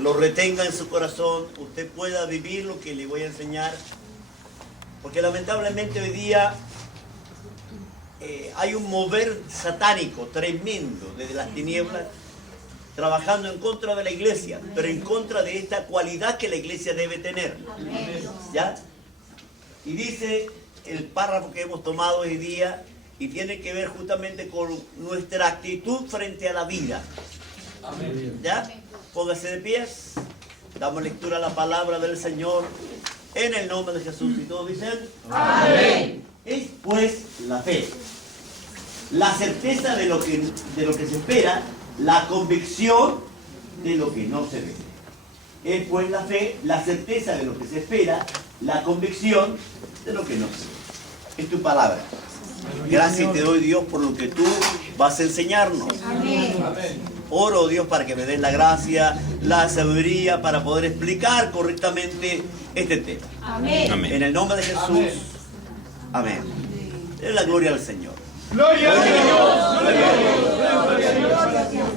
lo retenga en su corazón, usted pueda vivir lo que le voy a enseñar. Porque lamentablemente hoy día hay un mover satánico tremendo desde las tinieblas, trabajando en contra de la iglesia, pero en contra de esta cualidad que la iglesia debe tener. ¿Ya? Y dice el párrafo que hemos tomado hoy día, y tiene que ver justamente con nuestra actitud frente a la vida. ¿Ya? Póngase de pies, damos lectura a la palabra del Señor en el nombre de Jesús. Y todos dicen: amén. Es pues la fe, la certeza de lo que se espera, la convicción de lo que no se ve. Es pues la fe, la certeza de lo que se espera, la convicción de lo que no se ve. Es tu palabra. Gracias te doy, Dios, por lo que tú vas a enseñarnos. Amén. Oro, Dios, para que me des la gracia, la sabiduría para poder explicar correctamente este tema. Amén. Amén. En el nombre de Jesús. Amén. Den la gloria al Señor. ¡Gloria a Dios! ¡Gloria a Dios! ¡Gloria a Dios!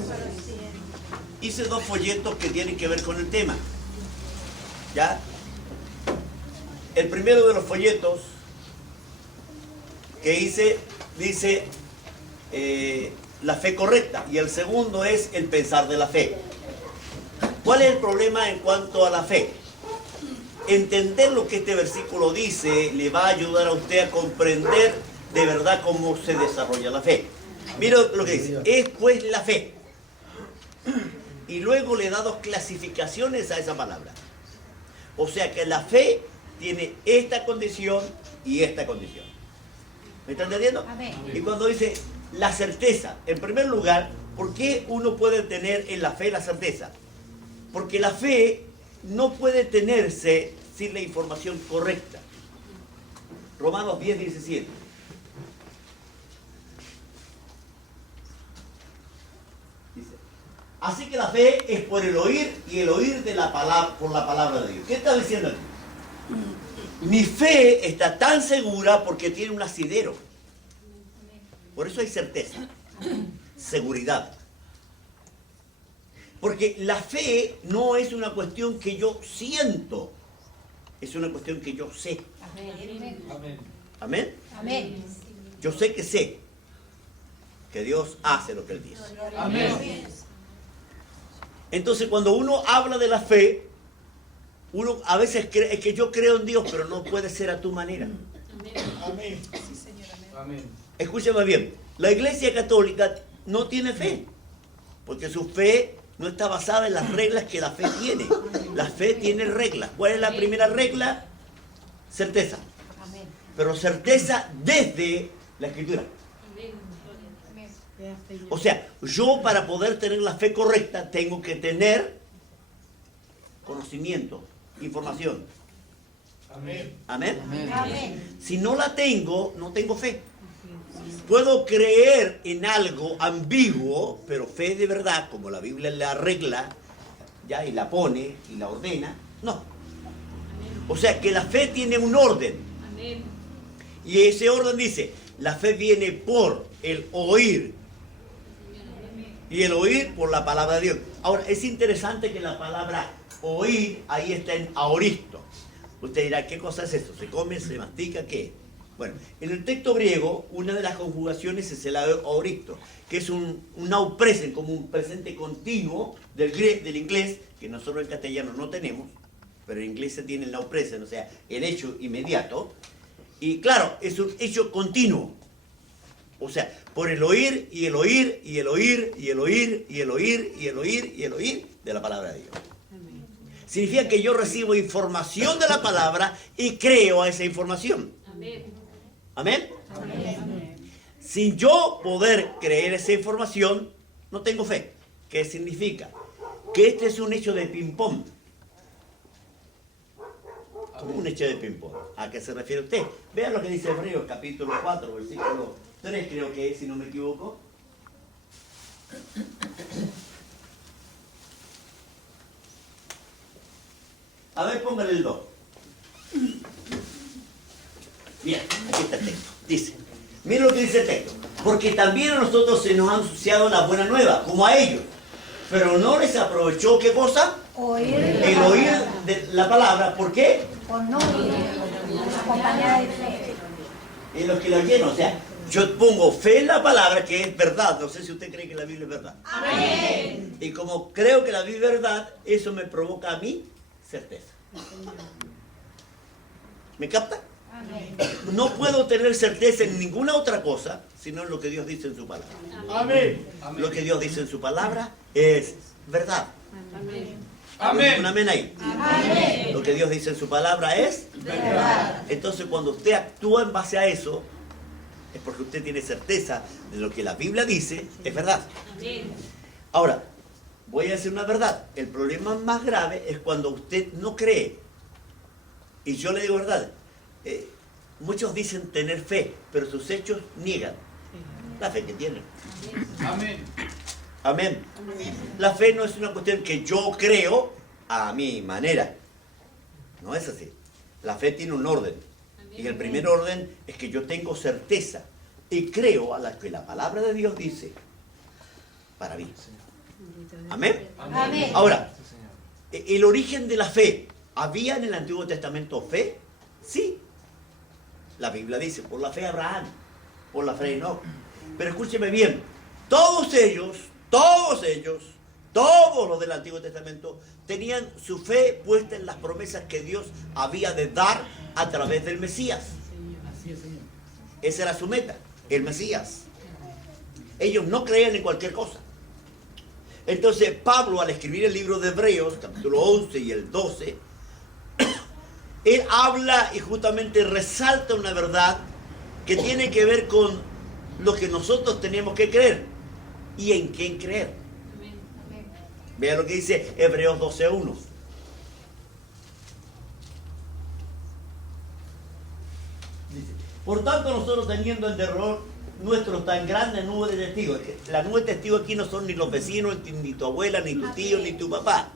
Hice 2 folletos que tienen que ver con el tema. ¿Ya? El primero de los folletos que hice dice la fe correcta, y el segundo es el pensar de la fe. ¿Cuál es el problema en cuanto a la fe? Entender lo que este versículo dice le va a ayudar a usted a comprender de verdad cómo se desarrolla la fe. Mira lo que dice: es pues la fe. Y luego le da 2 clasificaciones a esa palabra. O sea que la fe tiene esta condición y esta condición. ¿Me está entendiendo? Amén. Y cuando dice la certeza, en primer lugar, ¿por qué uno puede tener en la fe la certeza? Porque la fe no puede tenerse sin la información correcta. Romanos 10, 17. Dice: así que la fe es por el oír, y el oír de la palabra, por la palabra de Dios. ¿Qué está diciendo aquí? Mi fe está tan segura porque tiene un asidero. Por eso hay certeza, seguridad. Porque la fe no es una cuestión que yo siento, es una cuestión que yo sé. Amén. ¿Amén? Amén. Yo sé que Dios hace lo que Él dice. Amén. Entonces, cuando uno habla de la fe, uno a veces cree, es que yo creo en Dios, pero no puede ser a tu manera. Amén. Amén. Escúchame bien, la Iglesia Católica no tiene fe, porque su fe no está basada en las reglas que la fe tiene. La fe tiene reglas. ¿Cuál es la primera regla? Certeza. Amén. Pero certeza desde la Escritura. O sea, yo para poder tener la fe correcta tengo que tener conocimiento, información. Amén. ¿Amén? Amén. Si no la tengo, no tengo fe. Puedo creer en algo ambiguo, pero fe de verdad, como la Biblia la arregla, ya, y la pone y la ordena, no. O sea que la fe tiene un orden. Y ese orden dice: la fe viene por el oír. Y el oír por la palabra de Dios. Ahora, es interesante que la palabra oír ahí está en aoristo. Usted dirá, ¿qué cosa es eso? ¿Se come, se mastica, qué? Bueno, en el texto griego, una de las conjugaciones es el aoristo, que es un now present, como un presente continuo del inglés, que nosotros en castellano no tenemos, pero en inglés se tiene el now present, o sea, el hecho inmediato. Y claro, es un hecho continuo. O sea, por el oír, y el oír, y el oír, y el oír, y el oír, y el oír, y el oír de la palabra de Dios. Significa que yo recibo información de la palabra y creo a esa información. ¿Amén? Sin yo poder creer esa información, no tengo fe. ¿Qué significa? Que este es un hecho de ping-pong. ¿Cómo un hecho de ping-pong? ¿A qué se refiere usted? Vean lo que dice Hebreos capítulo 4, versículo 3, creo que es, si no me equivoco. A ver, póngale el 2. Bien, aquí está el texto. Dice, miren lo que dice el texto. Porque también a nosotros se nos ha anunciado la buena nueva, como a ellos. Pero no les aprovechó, ¿qué cosa? Oír El oír de la palabra, ¿por qué? o no oír, acompañada de fe. En los que la oyen, o sea, yo pongo fe en la palabra que es verdad. No sé si usted cree que la Biblia es verdad. Amén. Y como creo que la Biblia es verdad, eso me provoca a mí certeza. ¿Me capta? Amén. No puedo tener certeza en ninguna otra cosa, sino en lo que Dios dice en su palabra. Amén. Lo que Dios dice en su palabra es verdad. Amén. Un amén ahí. Amén. Lo que Dios dice en su palabra es Verdad. Entonces, cuando usted actúa en base a eso, es porque usted tiene certeza de lo que la Biblia dice es verdad. Ahora, voy a decir una verdad. El problema más grave es cuando usted no cree. Y yo le digo verdad. Muchos dicen tener fe, pero sus hechos niegan la fe que tienen. Amén. Amén. La fe no es una cuestión que yo creo a mi manera. No es así. La fe tiene un orden. Y el primer orden es que yo tengo certeza y creo a la que la palabra de Dios dice para mí. Amén. Amén. Ahora, el origen de la fe. ¿Había en el Antiguo Testamento fe? Sí. La Biblia dice, por la fe Abraham, por la fe Enoc. Pero escúcheme bien, todos ellos, todos los del Antiguo Testamento tenían su fe puesta en las promesas que Dios había de dar a través del Mesías. Esa era su meta, el Mesías. Ellos no creían en cualquier cosa. Entonces Pablo, al escribir el libro de Hebreos, capítulo 11 y el 12, él habla y justamente resalta una verdad que tiene que ver con lo que nosotros tenemos que creer y en quién creer. Vea lo que dice Hebreos 12:1. Dice, por tanto nosotros teniendo en derredor nuestro tan grande nube de testigos. La nube de testigos aquí no son ni los vecinos, ni tu abuela, ni tu tío, ni tu papá.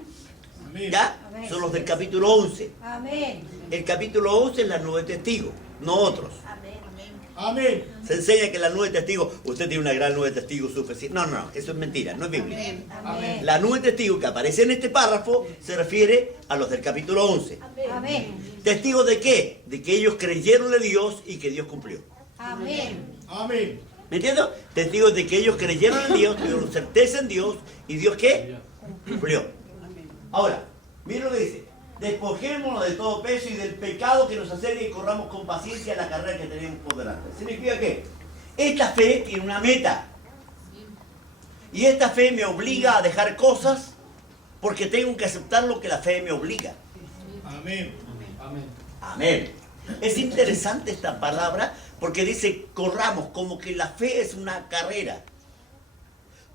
¿Ya? Amén. Son los del capítulo 11. Amén. El capítulo 11 es la nube de testigos, no otros. Amén. Se enseña que la nube de testigos, usted tiene una gran nube de testigos suficiente. No, eso es mentira, no es bíblico. Amén. La nube de testigos que aparece en este párrafo se refiere a los del capítulo 11. Amén. ¿Testigos de qué? De que ellos creyeron de Dios y que Dios cumplió. Amén. Amén. ¿Me entiendes? Testigos de que ellos creyeron en Dios, tuvieron certeza en Dios y Dios ¿qué? Cumplió. Ahora, mira lo que dice. Despojémonos de todo peso y del pecado que nos acerca y corramos con paciencia la carrera que tenemos por delante. ¿Significa qué? Esta fe tiene una meta. Y esta fe me obliga a dejar cosas porque tengo que aceptar lo que la fe me obliga. Amén. Amén. Amén. Es interesante esta palabra porque dice corramos, como que la fe es una carrera.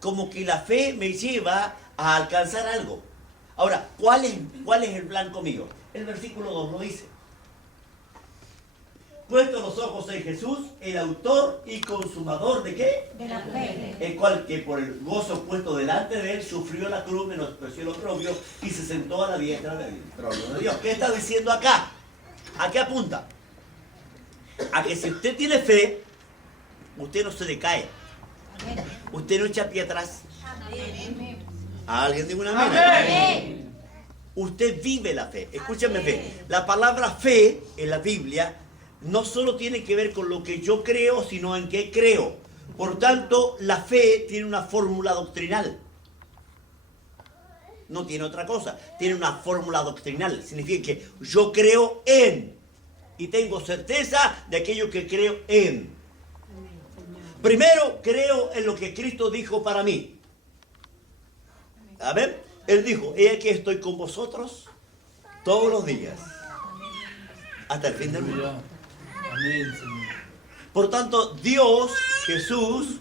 Como que la fe me lleva a alcanzar algo. Ahora, ¿cuál es el plan conmigo? El versículo 2 lo dice. Puesto los ojos en Jesús, el autor y consumador ¿de qué? De la fe. El cual que por el gozo puesto delante de él sufrió la cruz, menospreció el oprobio y se sentó a la diestra del trono de Dios. ¿Qué está diciendo acá? ¿A qué apunta? A que si usted tiene fe, usted no se decae. Amén. Usted no echa pie atrás. Amén. ¿A alguien diga una amén? Amén. Usted vive la fe. Escúchame fe. La palabra fe en la Biblia no solo tiene que ver con lo que yo creo, sino en qué creo. Por tanto, la fe tiene una fórmula doctrinal. No tiene otra cosa. Tiene una fórmula doctrinal. Significa que yo creo en y tengo certeza de aquello que creo en. Primero, creo en lo que Cristo dijo para mí. Amén. Él dijo, he aquí estoy con vosotros todos los días hasta el fin del mundo. Amén, Señor. Por tanto, Dios, Jesús,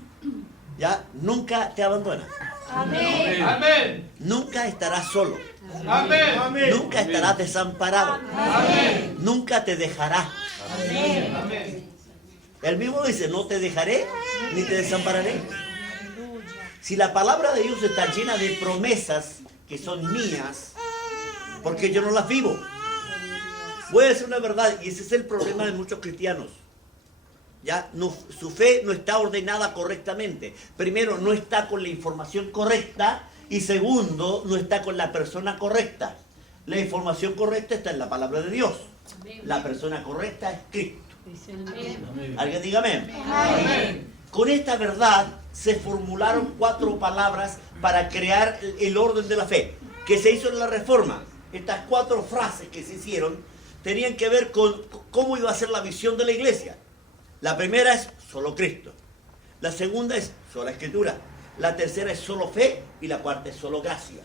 ya nunca te abandona. Amén. Amén. Nunca estarás solo. Amén. Amén. Nunca estarás desamparado. Amén. Nunca te dejará. Amén. Amén. Él mismo dice, no te dejaré ni te desampararé. Si la palabra de Dios está llena de promesas que son mías, porque yo no las vivo. Voy a decir una verdad, y ese es el problema de muchos cristianos. ¿Ya? No, su fe no está ordenada correctamente. Primero, no está con la información correcta, Y segundo, no está con la persona correcta. La información correcta está en la palabra de Dios. La persona correcta es Cristo. ¿Alguien diga amén? Amén. Con esta verdad se formularon 4 palabras para crear el orden de la fe, que se hizo en la Reforma. Estas 4 frases que se hicieron tenían que ver con cómo iba a ser la visión de la iglesia. La primera es solo Cristo. La segunda es sola Escritura. La tercera es solo fe y la cuarta es solo gracia.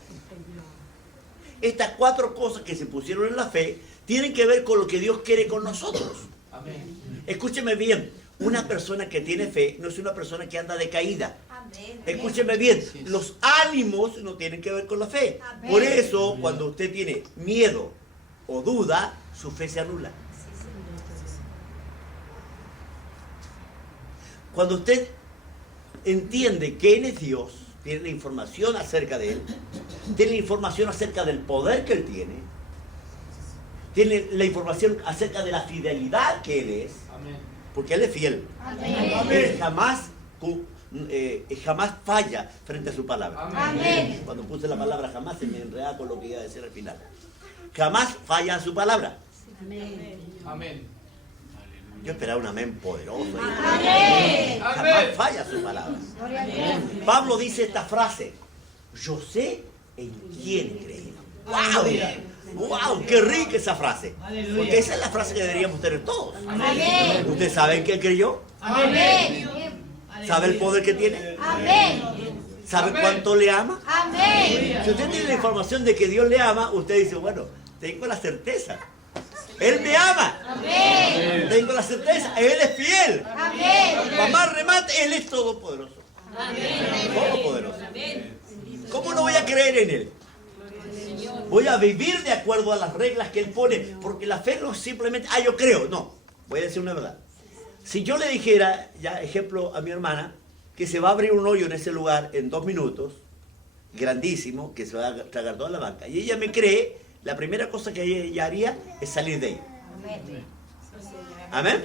Estas 4 cosas que se pusieron en la fe tienen que ver con lo que Dios quiere con nosotros. Amén. Escúcheme bien, una persona que tiene fe no es una persona que anda decaída. Amén. Escúcheme bien, los ánimos no tienen que ver con la fe. Amén. Por eso, cuando usted tiene miedo o duda, su fe se anula. Cuando usted entiende quién es Dios, tiene la información acerca de Él, tiene la información acerca del poder que Él tiene la información acerca de la fidelidad que Él es, Amén. porque Él es fiel. Amén. Él jamás falla frente a su palabra. Amén. Cuando puse la palabra jamás se me enredaba con lo que iba a decir al final. Jamás falla su palabra. Amén. Yo esperaba un amén poderoso. Amén. Jamás falla su palabra. Gloria a Dios. Pablo dice esta frase: yo sé en quién he creído. ¡Wow! ¡Wow! ¡Qué rica esa frase! Porque esa es la frase que deberíamos tener todos. Amén. ¿Usted sabe en qué creyó? Amén. ¿Sabe el poder que tiene? Amén. ¿Sabe Amén. cuánto le ama? Amén. Si usted tiene la información de que Dios le ama, usted dice, bueno, tengo la certeza. Él me ama. Amén. Tengo la certeza. Él es fiel. Amén. Mamá remate, Él es todopoderoso. Todopoderoso. ¿Cómo no voy a creer en Él? Voy a vivir de acuerdo a las reglas que Él pone. Porque la fe no es simplemente, yo creo. No, voy a decir una verdad. Si yo le dijera, ya ejemplo a mi hermana, que se va a abrir un hoyo en ese lugar en 2 minutos, grandísimo, que se va a tragar toda la banca, y ella me cree, la primera cosa que ella haría es salir de ahí. ¿Amén?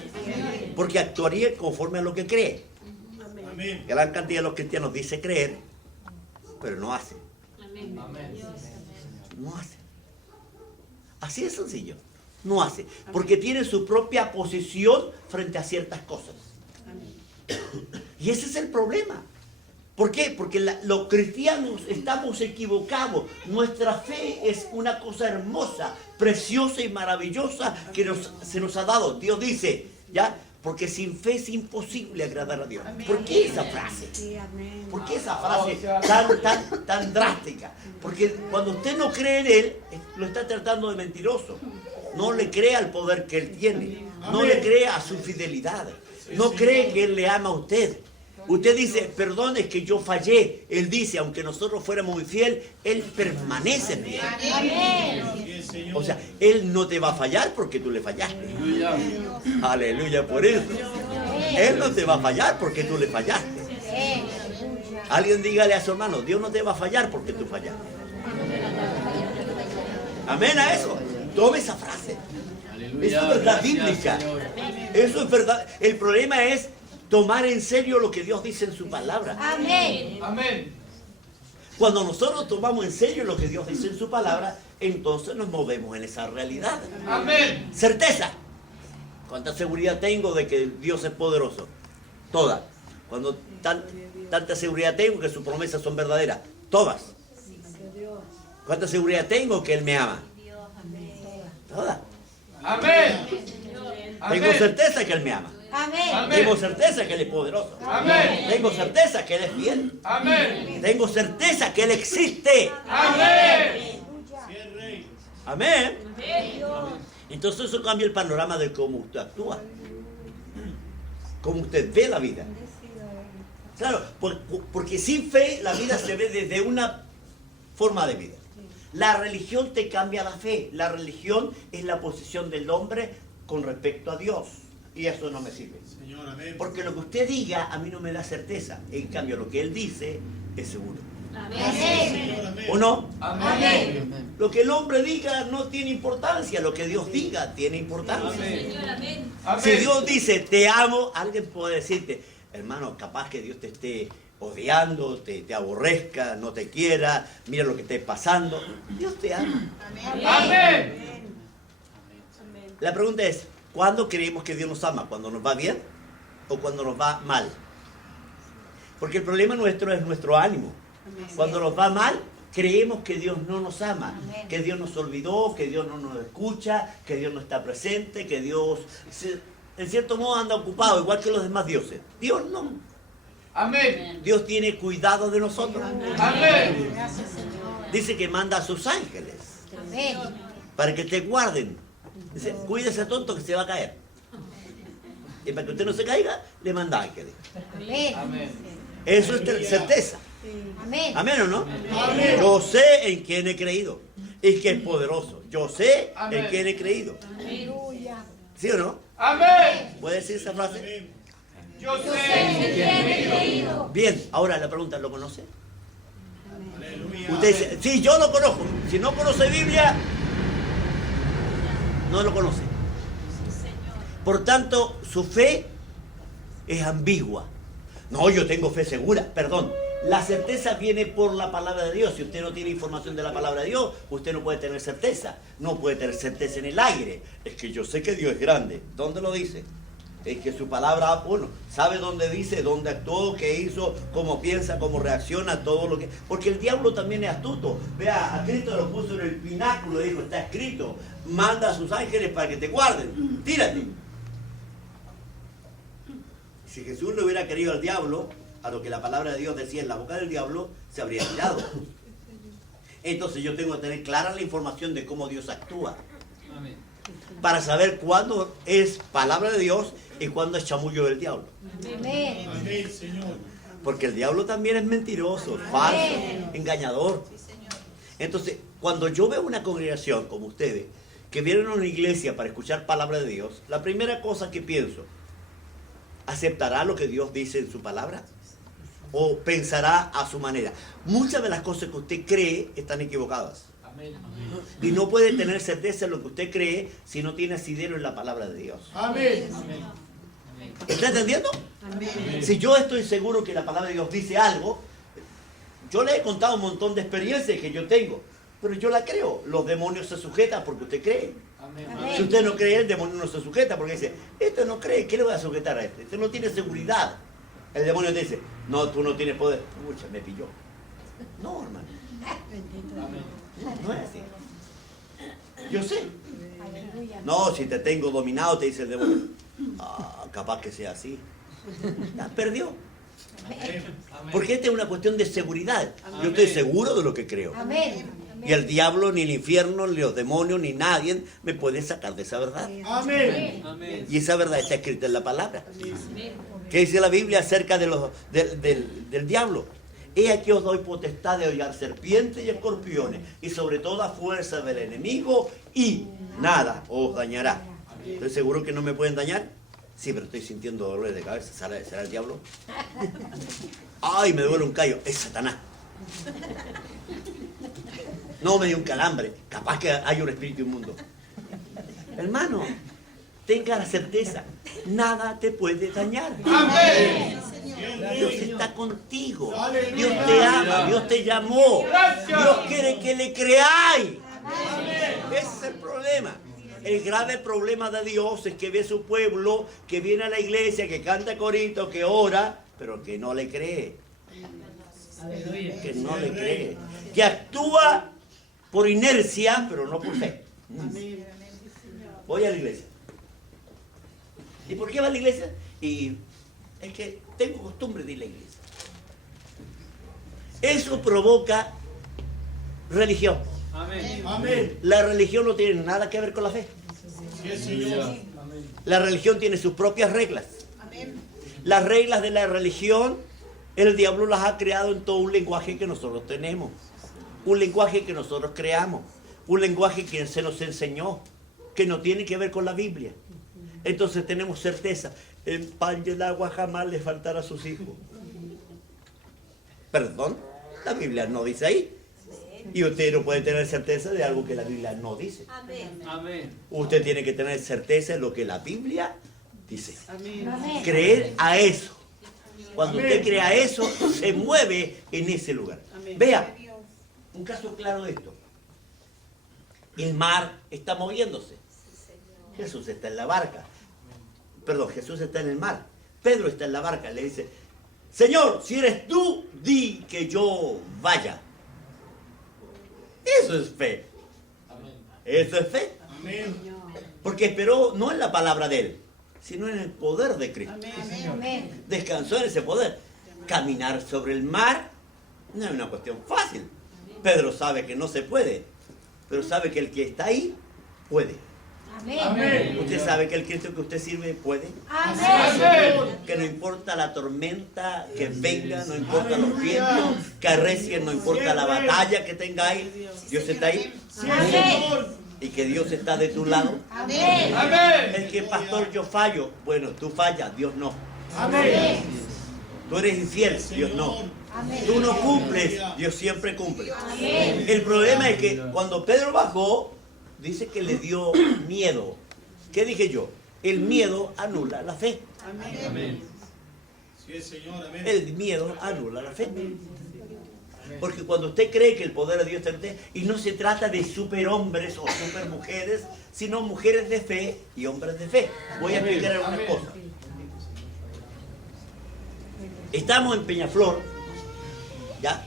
Porque actuaría conforme a lo que cree. Gran cantidad de los cristianos dice creer, pero no hacen. Amén. No hacen. Así de sencillo. No hace. Porque tiene su propia posición frente a ciertas cosas. Y ese es el problema. ¿Por qué? Porque los cristianos estamos equivocados. Nuestra fe es una cosa hermosa, preciosa y maravillosa que se nos ha dado. Dios dice, ¿ya? Porque sin fe es imposible agradar a Dios. ¿Por qué esa frase? ¿Por qué esa frase tan drástica? Porque cuando usted no cree en Él, lo está tratando de mentiroso. No le cree al poder que Él tiene. No le cree a su fidelidad. No cree que Él le ama a usted. Usted dice, perdón, es que yo fallé. Él dice, aunque nosotros fuéramos muy fiel, Él permanece fiel. Amén. O sea, Él no te va a fallar porque tú le fallaste. Aleluya por eso. Él no te va a fallar porque tú le fallaste. Alguien dígale a su hermano, Dios no te va a fallar porque tú fallaste. Amén a eso. Tome esa frase. Eso es verdad bíblica. Eso es verdad. El problema es tomar en serio lo que Dios dice en su palabra. Amén. Amén. Cuando nosotros tomamos en serio lo que Dios dice en su palabra, entonces nos movemos en esa realidad. Amén. Certeza. ¿Cuánta seguridad tengo de que Dios es poderoso? Toda. Cuando tanta seguridad tengo que sus promesas son verdaderas. Todas. ¿Cuánta seguridad tengo que Él me ama? Todas. Amén. Tengo certeza que Él me ama. Amén. Tengo certeza que Él es poderoso. Amén. Tengo certeza que Él es fiel. Amén. Tengo certeza que Él existe. Amén. Amén. Entonces eso cambia el panorama de cómo usted actúa. Cómo usted ve la vida. Claro, porque sin fe la vida se ve desde una forma de vida. La religión te cambia la fe. La religión es la posición del hombre con respecto a Dios. Y eso no me sirve. Porque lo que usted diga a mí no me da certeza. En cambio, lo que Él dice es seguro. Amén. ¿O no? Amén. Lo que el hombre diga no tiene importancia. Lo que Dios diga tiene importancia. Amén. Si Dios dice, te amo, alguien puede decirte, hermano, capaz que Dios te esté odiando, te aborrezca, no te quiera, mira lo que esté pasando. Dios te ama. Amén. La pregunta es, ¿cuándo creemos que Dios nos ama? ¿Cuando nos va bien o cuando nos va mal? Porque el problema nuestro es nuestro ánimo. Cuando nos va mal, creemos que Dios no nos ama, que Dios nos olvidó, que Dios no nos escucha, que Dios no está presente, que Dios, en cierto modo, anda ocupado, igual que los demás dioses. Dios no. Amén. Dios tiene cuidado de nosotros. Amén. Dice que manda a sus ángeles para que te guarden. Dice, cuídese tonto que se va a caer. Y para que usted no se caiga, le manda ángeles. Amén. Eso es certeza. Amén o no. Amén. Yo sé en quién he creído y que es poderoso. Yo sé Amén. en quién he creído. ¿Sí o no? Amén. ¿Puede decir esa frase? Yo sé. Bien, ahora la pregunta, ¿lo conoce? Aleluya. Usted dice, sí, yo lo conozco. Si no conoce Biblia, no lo conoce. Por tanto, su fe es ambigua. No, yo tengo fe segura. Perdón, la certeza viene por la palabra de Dios. Si usted no tiene información de la palabra de Dios, usted no puede tener certeza. No puede tener certeza en el aire. Es que yo sé que Dios es grande. ¿Dónde lo dice? Es que su palabra, bueno, sabe dónde dice, dónde actuó, qué hizo, cómo piensa, cómo reacciona, todo lo que... Porque el diablo también es astuto. Vea, a Cristo lo puso en el pináculo, dijo, está escrito, manda a sus ángeles para que te guarden, tírate. Si Jesús no hubiera querido al diablo, a lo que la palabra de Dios decía en la boca del diablo, se habría tirado. Entonces yo tengo que tener clara la información de cómo Dios actúa. Amén. Para saber cuándo es palabra de Dios y cuándo es chamullo del diablo. Amén, Señor. Porque el diablo también es mentiroso, falso, engañador. Entonces, cuando yo veo una congregación como ustedes, que vienen a una iglesia para escuchar palabra de Dios, la primera cosa que pienso, ¿aceptará lo que Dios dice en su palabra? ¿O pensará a su manera? Muchas de las cosas que usted cree están equivocadas. Amén. Y no puede tener certeza en lo que usted cree si no tiene asidero en la palabra de Dios. Amén. ¿Está entendiendo? Si yo estoy seguro que la palabra de Dios dice algo, yo le he contado un montón de experiencias que yo tengo, pero yo la creo. Los demonios se sujetan porque usted cree. Amén. Si usted no cree, el demonio no se sujeta porque dice, este no cree, ¿qué le voy a sujetar a este? Este no tiene seguridad. El demonio te dice, no, tú no tienes poder. Pucha, me pilló. No, hermano. No es así. Yo sé. No, si te tengo dominado, te dice el demonio. Ah, capaz que sea así. Ya perdió. Porque esta es una cuestión de seguridad. Yo estoy seguro de lo que creo. Y el diablo, ni el infierno, ni los demonios, ni nadie me puede sacar de esa verdad. Amén. Amén. Y esa verdad está escrita en la palabra. ¿Qué dice la Biblia acerca de del diablo? He aquí os doy potestad de hollar serpientes y escorpiones, y sobre toda fuerza del enemigo, y nada os dañará. ¿Estoy seguro que no me pueden dañar? Sí, pero estoy sintiendo dolores de cabeza. ¿Será el diablo? ¡Ay, me duele un callo! Es Satanás. No, me dio un calambre. Capaz que hay un espíritu inmundo. Hermano, tenga la certeza. Nada te puede dañar. Amén. Dios está contigo. Dios te ama. Dios te llamó. Dios quiere que le creáis. Ese es el problema. El grave problema de Dios es que ve a su pueblo, que viene a la iglesia, que canta corito, que ora, pero que no le cree. Que no le cree. Que actúa por inercia, pero no por fe. Voy a la iglesia. ¿Y por qué va a la iglesia? Y es que tengo costumbre de ir a la iglesia. Eso provoca religión. Amén. Amén. La religión no tiene nada que ver con la fe. Sí, Señor. La religión tiene sus propias reglas. Las reglas de la religión, el diablo las ha creado en todo un lenguaje que nosotros tenemos. Un lenguaje que nosotros creamos. Un lenguaje que se nos enseñó, que no tiene que ver con la Biblia. Entonces tenemos certeza. El pan y el agua jamás le faltará a sus hijos. Perdón, la Biblia no dice ahí. Y usted no puede tener certeza de algo que la Biblia no dice. Amén. Usted tiene que tener certeza de lo que la Biblia dice. Creer a eso. Cuando usted crea eso, se mueve en ese lugar. Vea, un caso claro de esto. El mar está moviéndose. Jesús está en la barca. Perdón, Jesús está en el mar. Pedro está en la barca. Le dice, Señor, si eres tú, di que yo vaya. Eso es fe. Eso es fe. Amén. Porque esperó no en la palabra de él, sino en el poder de Cristo. Amén. Descansó en ese poder. Caminar sobre el mar no es una cuestión fácil. Pedro sabe que no se puede, pero sabe que el que está ahí puede. Amén. Usted sabe que el Cristo que usted sirve puede. Amén. Que no importa la tormenta que venga, no importa los vientos que arrecien, no importa la batalla que tenga ahí, Dios está ahí. Amén. Y que Dios está de tu lado. Amén. El que pastor yo fallo, bueno, tú fallas, Dios no. Amén. Tú eres infiel, Dios no. Tú no cumples, Dios siempre cumple. Amén. El problema es que cuando Pedro bajó, dice que le dio miedo. ¿Qué dije yo? El miedo anula la fe. Amén. Sí, Señor. Amén. El miedo anula la fe. Porque cuando usted cree que el poder de Dios está en usted, y no se trata de superhombres o supermujeres, sino mujeres de fe y hombres de fe. Voy a explicar algunas cosas. Estamos en Peñaflor, ¿ya?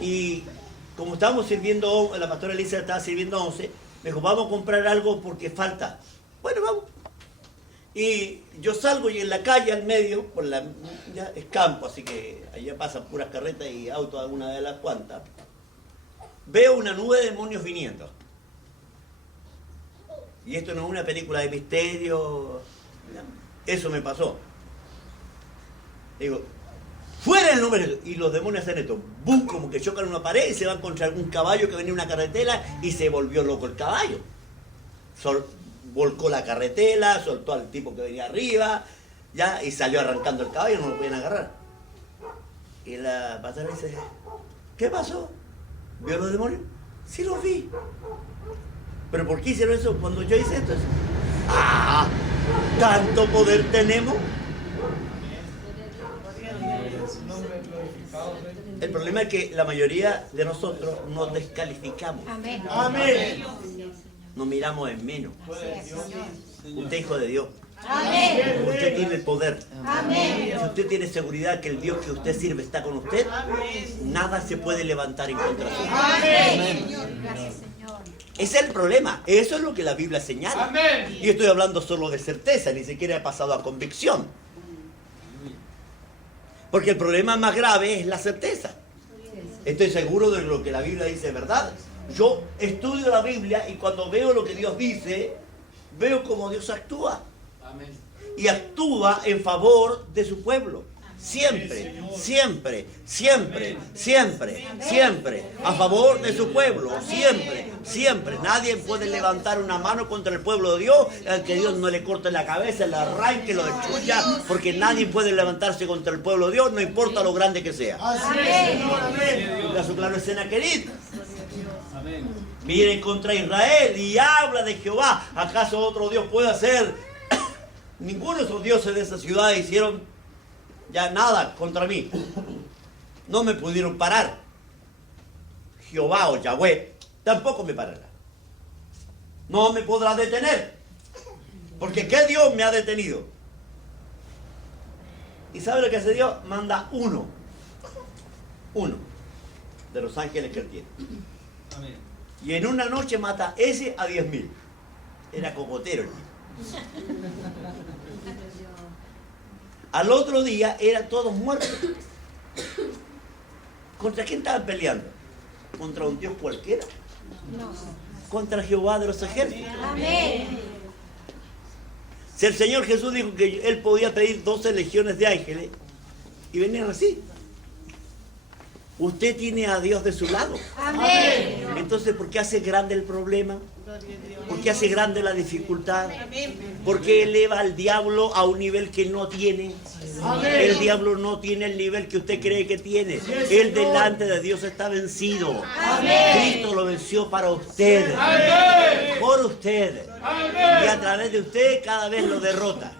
Y como estábamos sirviendo, la pastora Elisa estaba sirviendo 11, me dijo, vamos a comprar algo porque falta. Bueno, vamos. Y yo salgo y en la calle al medio, ya es campo, así que allá pasan puras carretas y autos, alguna de las cuantas. Veo una nube de demonios viniendo. Y esto no es una película de misterio. Eso me pasó. Digo, fuera el número. Y los demonios hacen esto. ¡Bum! Como que chocan una pared y se van contra algún caballo que venía en una carretera y se volvió loco el caballo. Volcó la carretera, soltó al tipo que venía arriba, ya, y salió arrancando el caballo, no lo podían agarrar. Y la pastora dice, ¿qué pasó? ¿Vio los demonios? Sí los vi. ¿Pero por qué hicieron eso cuando yo hice esto? ¡Ah! ¿Tanto poder tenemos? El problema es que la mayoría de nosotros nos descalificamos. Amén. Amén. Nos miramos en menos. Usted es hijo de Dios. Amén. Usted tiene el poder. Amén. Si usted tiene seguridad que el Dios que usted sirve está con usted, nada se puede levantar en contra suya. Amén. Gracias, Señor. Ese es el problema. Eso es lo que la Biblia señala. Amén. Y estoy hablando solo de certeza, ni siquiera he pasado a convicción. Porque el problema más grave es la certeza. Estoy seguro de lo que la Biblia dice, ¿verdad? Yo estudio la Biblia y cuando veo lo que Dios dice, veo cómo Dios actúa. Y actúa en favor de su pueblo. Siempre, siempre, siempre, siempre, siempre. A favor de su pueblo. Siempre, siempre. Nadie puede levantar una mano contra el pueblo de Dios, al que Dios no le corte la cabeza, le arranque, lo destruya, porque nadie puede levantarse contra el pueblo de Dios, no importa lo grande que sea. Así es, Señor. Amén. Mira su claro escena querida. Viene contra Israel y habla de Jehová. ¿Acaso otro Dios puede hacer? Ninguno de esos dioses de esa ciudad hicieron ya nada contra mí. No me pudieron parar. Jehová o Yahweh tampoco me parará. No me podrá detener. Porque ¿qué Dios me ha detenido? ¿Y sabe lo que hace Dios? Manda uno de los ángeles que él tiene. Y en una noche mata ese a 10.000. Era cocotero el tipo. Al otro día eran todos muertos. ¿Contra quién estaban peleando? ¿Contra un Dios cualquiera? No. Contra Jehová de los ejércitos. Amén. Si el Señor Jesús dijo que Él podía pedir 12 legiones de ángeles y venían así. Usted tiene a Dios de su lado. Amén. Entonces, ¿por qué hace grande el problema? ¿Por qué hace grande la dificultad? ¿Por qué eleva al diablo a un nivel que no tiene? El diablo no tiene el nivel que usted cree que tiene. Él delante de Dios está vencido. Cristo lo venció para usted. Por usted. Y a través de usted cada vez lo derrota.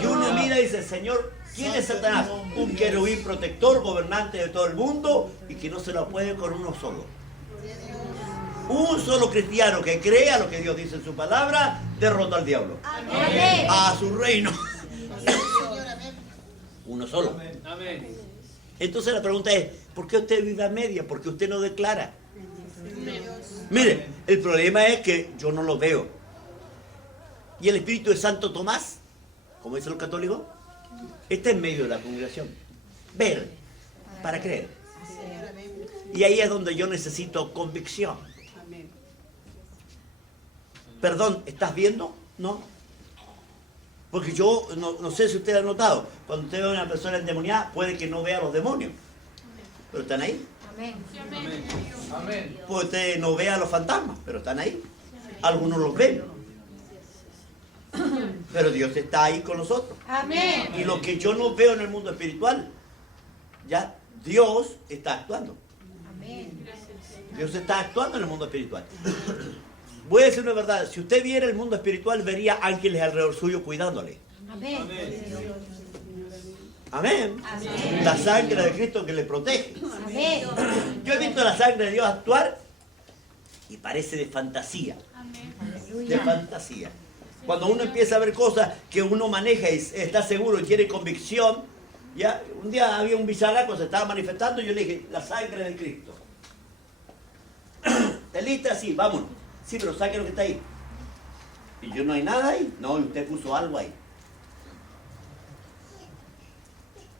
Y uno mira y dice, Señor, ¿Quién es Satanás? Un querubín protector, gobernante de todo el mundo y que no se lo puede con uno solo. Un solo cristiano que crea lo que Dios dice en su palabra, derrota al diablo. Amén. A su reino. Uno solo. Amén. Entonces la pregunta es, ¿por qué usted vive a media? ¿Por qué usted no declara? Mire, el problema es que yo no lo veo. Y el Espíritu de Santo Tomás, como dicen los católicos, está en medio de la congregación. Ver para creer. Y ahí es donde yo necesito convicción. Perdón, ¿estás viendo? No. Porque yo no sé si usted ha notado, cuando usted ve a una persona endemoniada, puede que no vea los demonios. Pero están ahí. Amén. Amén. Puede usted no vea los fantasmas, pero están ahí. Algunos los ven. Pero Dios está ahí con nosotros. Amén. Y lo que yo no veo en el mundo espiritual, ya Dios está actuando. Amén. Dios está actuando en el mundo espiritual. Voy a decir una verdad, si usted viera el mundo espiritual, vería ángeles alrededor suyo cuidándole. Amén. Amén. Amén. La sangre de Cristo que le protege. Amén. Yo he visto la sangre de Dios actuar y parece de fantasía. De fantasía. Cuando uno empieza a ver cosas que uno maneja y está seguro y tiene convicción, ya, un día había un bicharraco, se estaba manifestando y yo le dije, la sangre de Cristo. ¿Está lista? Sí, vámonos. Sí, pero saque lo que está ahí. Y yo no hay nada ahí. No, y usted puso algo ahí.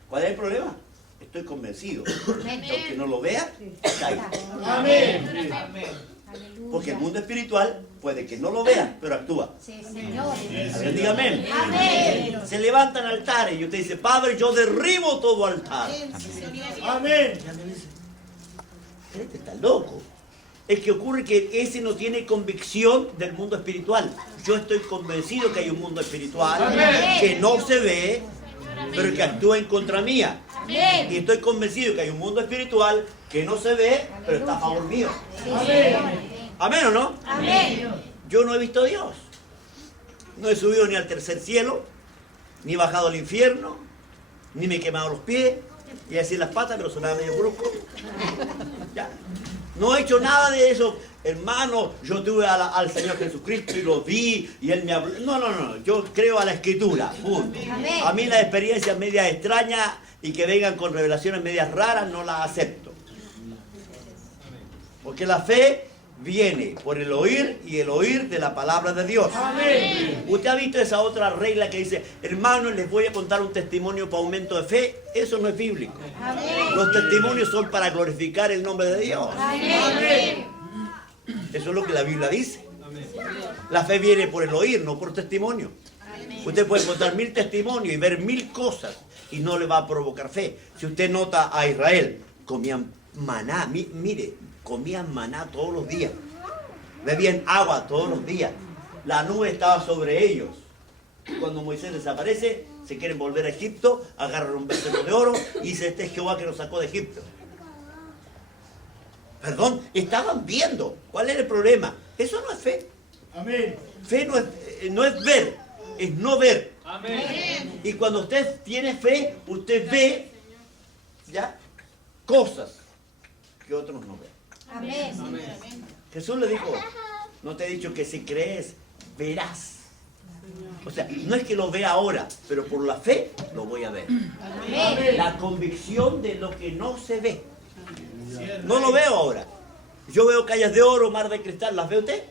¿Cuál es el problema? Estoy convencido. Que aunque no lo vea, está ahí. Amén. Porque el mundo espiritual puede que no lo vea, pero actúa. Sí, Señor. Alguien diga amén. Amén. Se levantan altares y usted dice, Padre, yo derribo todo altar. Amén. Este está loco. Es que ocurre que ese no tiene convicción del mundo espiritual. Yo estoy convencido que hay un mundo espiritual Amén. que no se ve, pero que actúa en contra mía. Amén. Y estoy convencido que hay un mundo espiritual que no se ve, pero está a favor mío. ¿Amén o no? Amén. Yo no he visto a Dios. No he subido ni al tercer cielo, ni bajado al infierno, ni me he quemado los pies, y así las patas, pero sonaba medio brusco. Ya. No he hecho nada de eso, hermano. Yo tuve al Señor Jesucristo y lo vi y Él me habló. No. Yo creo a la Escritura. Punto. Amén. A mí las experiencias medias extrañas y que vengan con revelaciones medias raras no las acepto. Porque la fe viene por el oír y el oír de la palabra de Dios. Amén. ¿Usted ha visto esa otra regla que dice, hermanos, les voy a contar un testimonio para aumento de fe? Eso no es bíblico. Amén. Los testimonios son para glorificar el nombre de Dios. Amén. Eso es lo que la Biblia dice. La fe viene por el oír, no por testimonio. Usted puede contar 1000 testimonios y ver 1000 cosas y no le va a provocar fe. Si usted nota a Israel, comían maná, mire, comían maná todos los días. Bebían agua todos los días. La nube estaba sobre ellos. Cuando Moisés desaparece, se quieren volver a Egipto, agarran un becerro de oro y dice, este es Jehová que nos sacó de Egipto. Perdón, estaban viendo. ¿Cuál era el problema? Eso no es fe. Amén. Fe no es ver, es no ver. Amén. Y cuando usted tiene fe, usted ve ya cosas que otros no ven. Amén. Jesús le dijo, no te he dicho que si crees, verás. O sea, no es que lo vea ahora, pero por la fe lo voy a ver. Amén. La convicción de lo que no se ve. No lo veo ahora. Yo veo calles de oro, mar de cristal, ¿las ve usted?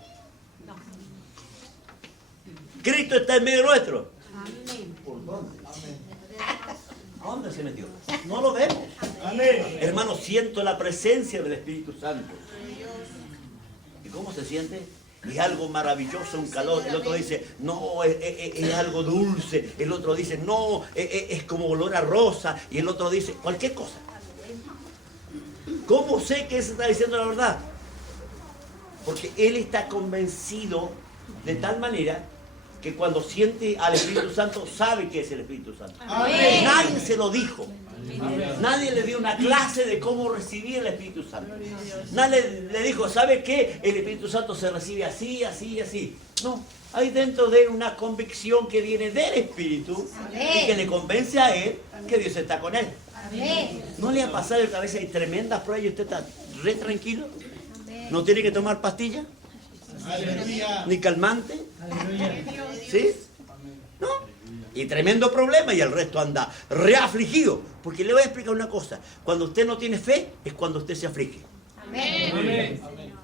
Cristo está en medio nuestro. ¿Por dónde? ¿A dónde se metió? No lo vemos. Amén. Hermano, siento la presencia del Espíritu Santo. ¿Y cómo se siente? Es algo maravilloso, un calor. El otro dice, no, es algo dulce. El otro dice, no, es como olor a rosa. Y el otro dice, cualquier cosa. ¿Cómo sé que se está diciendo la verdad? Porque él está convencido de tal manera que cuando siente al Espíritu Santo sabe que es el Espíritu Santo. Amén. Nadie se lo dijo. Nadie le dio una clase de cómo recibir el Espíritu Santo. Nadie le dijo, ¿sabe qué? El Espíritu Santo se recibe así, así y así. No, hay dentro de él una convicción que viene del Espíritu y que le convence a él que Dios está con él. Amén. ¿No le ha pasado en la cabeza? Hay tremendas pruebas y usted está re tranquilo. No tiene que tomar pastillas, Aleluya. ni calmante. ¿Sí? ¿No? Y tremendo problema y el resto anda reafligido. Porque le voy a explicar una cosa. Cuando usted no tiene fe es cuando usted se aflige. Amén.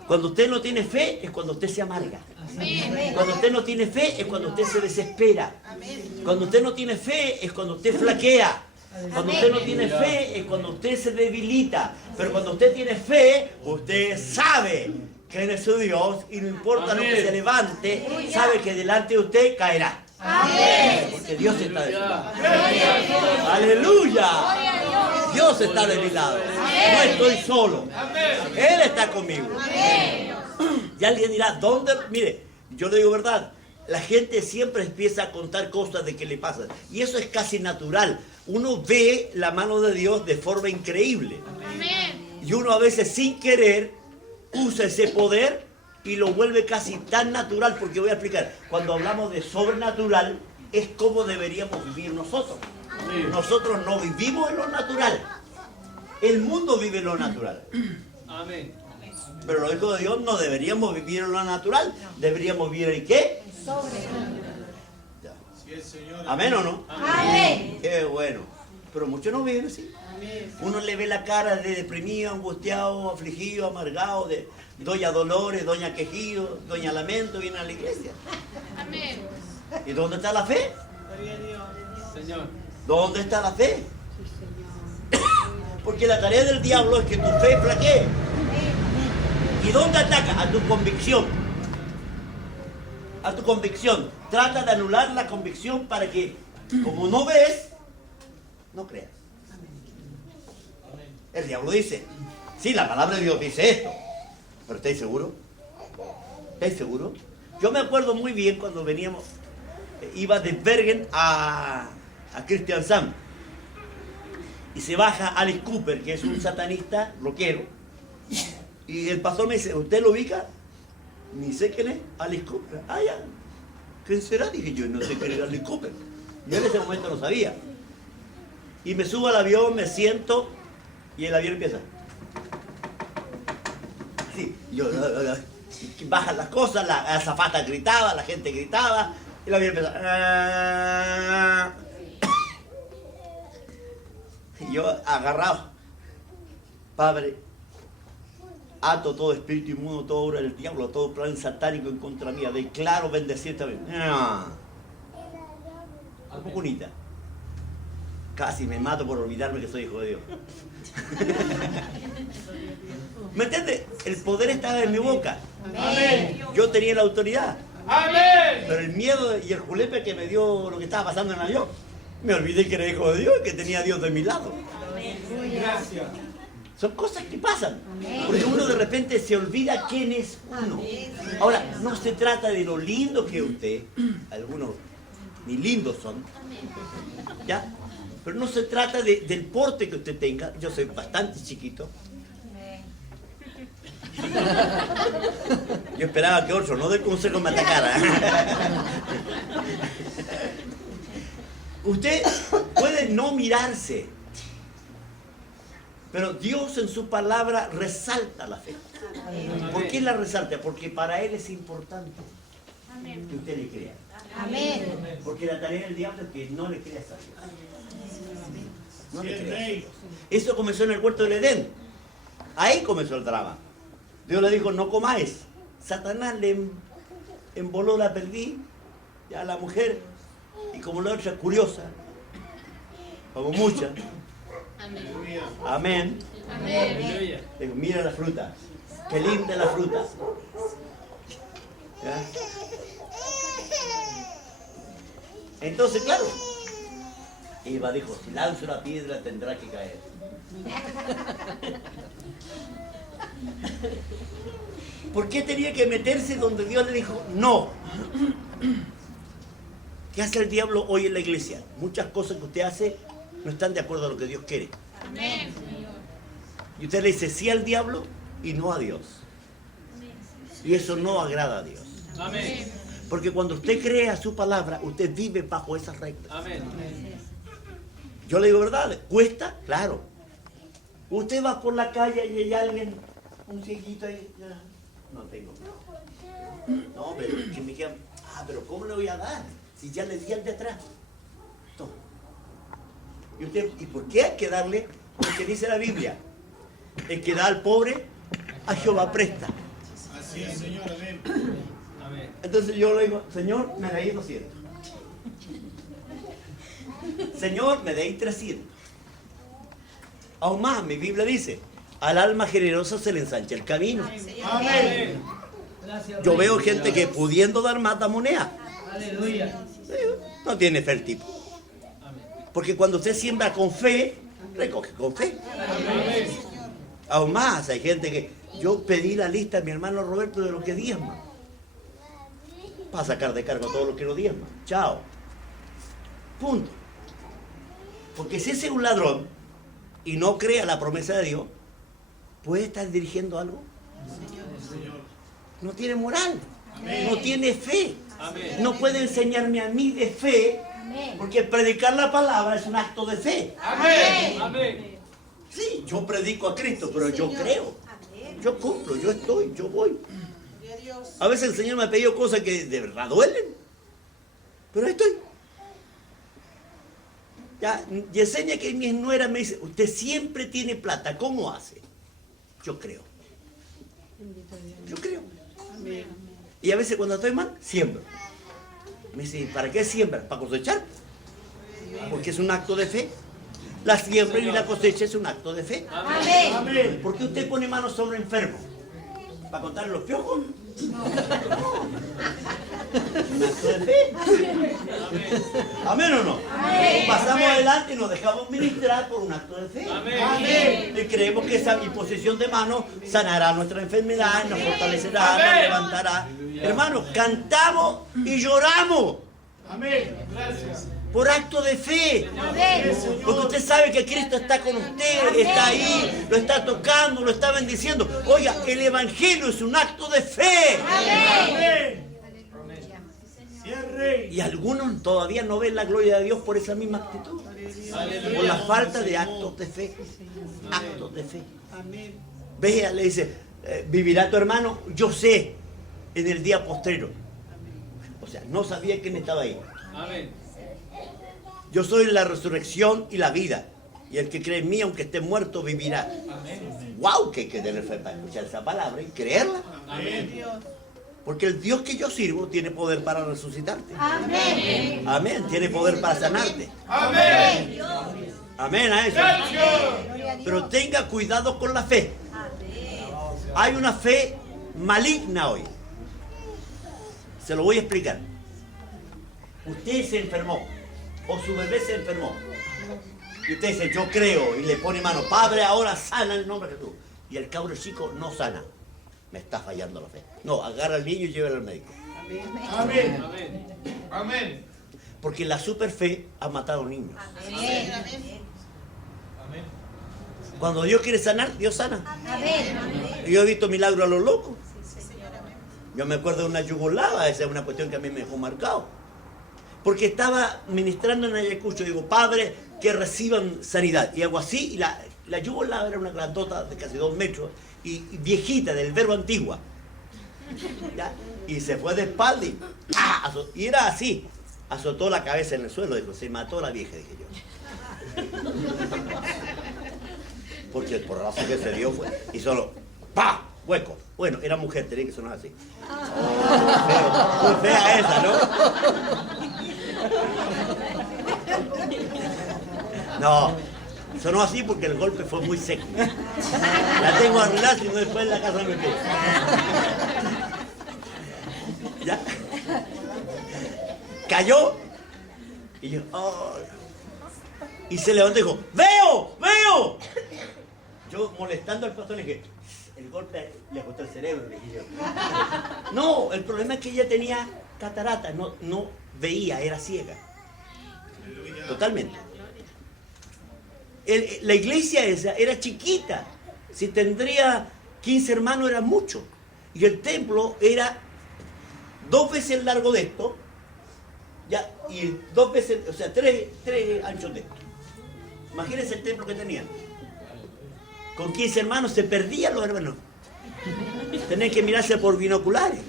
Cuando usted no tiene fe es cuando usted se amarga. Amén. Cuando usted no tiene fe es cuando usted se desespera. Cuando usted no tiene fe es cuando usted flaquea. Cuando usted no tiene fe es cuando usted se debilita. Pero cuando usted tiene fe, usted sabe quién es su Dios y no importa lo que se levante, sabe que delante de usted caerá. Amén. Porque Dios está de su lado. ¡Aleluya! Dios está de mi lado. No estoy solo. Él está conmigo. Y alguien dirá, ¿dónde? Mire, yo le digo verdad. La gente siempre empieza a contar cosas de que le pasan. Y eso es casi natural. Uno ve la mano de Dios de forma increíble. Y uno a veces sin querer usa ese poder y lo vuelve casi tan natural. Porque voy a explicar. Cuando hablamos de sobrenatural, es como deberíamos vivir nosotros. Nosotros no vivimos en lo natural. El mundo vive en lo natural. Amén. Pero los hijos de Dios no deberíamos vivir en lo natural. Deberíamos vivir en ¿qué? Ya. ¿Amén o no? Amén. Qué bueno. Pero muchos no viven así. Uno le ve la cara de deprimido, angustiado, afligido, amargado, de doña Dolores, doña Quejido, doña Lamento, viene a la iglesia. Amén. ¿Y dónde está la fe? Señor. ¿Dónde está la fe? Porque la tarea del diablo es que tu fe flaquee. ¿Y dónde ataca? A tu convicción. A tu convicción. Trata de anular la convicción para que, como no ves, no creas. El diablo dice, sí, la palabra de Dios dice esto. ¿Pero estáis seguros? ¿Estáis seguros? Yo me acuerdo muy bien cuando veníamos, iba de Bergen a Kristiansand. Y se baja Alice Cooper, que es un satanista rockero. Y el pastor me dice, ¿usted lo ubica? Ni sé quién es, Alice Cooper. Ah, ya. ¿Quién será? Dije yo, no sé quién era Alice Cooper. Yo en ese momento no sabía. Y me subo al avión, me siento, y el avión empieza. Sí, yo, bajan las cosas, la azafata gritaba, la gente gritaba, y el avión empieza. Y yo agarrado, Padre, ato todo espíritu inmundo, toda obra del diablo, todo plan satánico en contra mía, declaro bendecirte a mí. Un poco bonita. Casi me mato por olvidarme que soy hijo de Dios. ¿Me entiendes? El poder estaba en mi boca. Amén. Yo tenía la autoridad. Amén. Pero el miedo y el julepe que me dio lo que estaba pasando en el avión, me olvidé que era hijo de Dios y que tenía a Dios de mi lado. Gracias. Son cosas que pasan. Porque uno de repente se olvida quién es uno. Ahora, no se trata de lo lindo que usted, algunos ni lindos son, ¿ya? Pero no se trata del porte que usted tenga. Yo soy bastante chiquito. Yo esperaba que otro, no del consejo me atacara. Usted puede no mirarse, pero Dios en su palabra resalta la fe. ¿Por qué la resalta? Porque para Él es importante que usted le crea. Amén. Porque la tarea del diablo es que no le creas a Dios. No le Sí, creas. rey. Eso comenzó en el huerto del Edén. Ahí comenzó el drama. Dios le dijo, no comáis. Satanás le emboló la perdiz a la mujer. Y como la otra es curiosa, como muchas, amén. Aleluya. Digo, mira la fruta, qué linda la fruta. ¿Ya? Entonces, claro, Eva dijo, si lanzo una piedra tendrá que caer. ¿Por qué tenía que meterse donde Dios le dijo no? ¿Qué hace el diablo hoy en la iglesia? Muchas cosas que usted hace no están de acuerdo a lo que Dios quiere. Amén. Y usted le dice sí al diablo y no a Dios. Y eso no agrada a Dios. Amén. Porque cuando usted crea su palabra, usted vive bajo esas reglas. Amén. Yo le digo verdad, ¿cuesta? Claro. Usted va por la calle y hay alguien, un cieguito ahí, ya, no tengo. No, pero que me queda, pero ¿cómo le voy a dar? Si ya le di al de atrás. Toma. Y usted, ¿y por qué hay que darle? Porque dice la Biblia, el que da al pobre, a Jehová presta. Así es, Señor. Amén. Amén. Entonces yo le digo, Señor, me da ahí 200. Señor, me deis 300. Aún más, mi Biblia dice, al alma generosa se le ensancha el camino. Amén. Yo veo gente que pudiendo dar más da moneda. Aleluya. No tiene fe el tipo. Porque cuando usted siembra con fe, recoge con fe. Amén. Aún más, hay gente que... Yo pedí la lista a mi hermano Roberto de lo que diezma. Para sacar de cargo todo lo que lo diezma. Chao. Punto. Porque si ese es un ladrón y no crea la promesa de Dios, ¿puede estar dirigiendo algo? No tiene moral. No tiene fe. Amén. No puede enseñarme a mí de fe, Amén. porque predicar la palabra es un acto de fe. Amén. Amén. Sí, yo predico a Cristo, pero yo creo. Yo cumplo, yo estoy, yo voy. A veces el Señor me ha pedido cosas que de verdad duelen. Pero ahí estoy. Ya, Yesenia, que es mi nuera, me dice, usted siempre tiene plata, ¿cómo hace? Yo creo. Yo creo. Y a veces cuando estoy mal, siembro. Me dice, ¿para qué siembras? ¿Para cosechar? Porque es un acto de fe. La siembra y la cosecha es un acto de fe. Amén. Amén. ¿Por qué usted pone manos sobre enfermos? ¿Para contarle los piojos? Un acto de fe. ¿Amén o no? Amén. Pasamos adelante y nos dejamos ministrar por un acto de fe. Amén. Y creemos que esa imposición de manos sanará nuestra enfermedad, nos fortalecerá, nos Amén. levantará. Hermanos, cantamos y lloramos Amén. Gracias. por acto de fe. Amén. Porque usted sabe que Cristo está con usted, está ahí, lo está tocando, lo está bendiciendo. Oiga, el Evangelio es un acto de fe. Amén. Sí, Rey. Y algunos todavía no ven la gloria de Dios por esa misma actitud. Por la falta de actos de fe. Actos de fe. Vea, le dice, ¿vivirá tu hermano? Yo sé, en el día postrero. O sea, no sabía quién estaba ahí. Amén. Yo soy la resurrección y la vida. Y el que cree en mí, aunque esté muerto, vivirá. ¡Wow! Que hay que tener fe para escuchar esa palabra y creerla. Amén. Porque el Dios que yo sirvo tiene poder para resucitarte. Amén. Amén. Tiene poder para sanarte. Amén. Amén a eso. Gracias. Pero tenga cuidado con la fe. Hay una fe maligna hoy. Se lo voy a explicar. Usted se enfermó. O su bebé se enfermó. Y usted dice, yo creo. Y le pone mano. Padre, ahora sana en el nombre de Jesús. Y el cabro chico no sana. Me está fallando la fe. No, agarra al niño y llévalo al médico. Amén. Amén. Amén. Porque la superfe ha matado niños. Amén. Amén. Cuando Dios quiere sanar, Dios sana. Amén. Y yo he visto milagros a los locos. Yo me acuerdo de una yugoslava, esa es una cuestión que a mí me dejó marcado. Porque estaba ministrando en Ayacucho, digo, Padre, que reciban sanidad. Y hago así, y la yugoslava era una grandota de casi 2 metros, y viejita, del verbo antigua. ¿Ya? Y se fue de espalda y, ¡ah! Y era así. Azotó la cabeza en el suelo, dijo, se mató la vieja, dije yo. Porque el porrazo que se dio fue, y solo, ¡pa! Hueco. Bueno, era mujer, tenía que sonar así. Muy fea esa, ¿no? No, sonó así porque el golpe fue muy seco. La tengo arreglada, si no después en la casa me quedo. ¿Ya? Cayó y yo, oh. Y se levantó y dijo, ¡veo! ¡Veo! Yo molestando al pastor le dije, el golpe le costó el cerebro, le dije yo. No, el problema es que ella tenía catarata, no veía, era ciega. Totalmente. La iglesia esa era chiquita. Si tendría 15 hermanos era mucho. Y el templo era 2 veces el largo de esto, ya, y 2 veces, o sea, 3 anchos de esto. Imagínense el templo que tenían. Con 15 hermanos se perdían los hermanos. Tenían que mirarse por binoculares.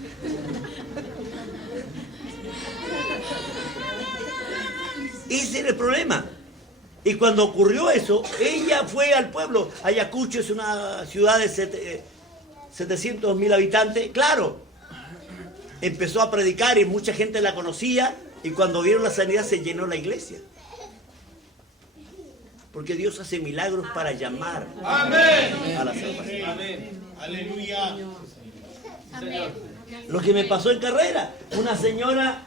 Ese era el problema. Y cuando ocurrió eso, ella fue al pueblo. Ayacucho es una ciudad de 700.000 habitantes. Claro, empezó a predicar y mucha gente la conocía. Y cuando vieron la sanidad se llenó la iglesia. Porque Dios hace milagros para llamar a la salvación. Amén. Aleluya. Lo que me pasó en carrera, una señora,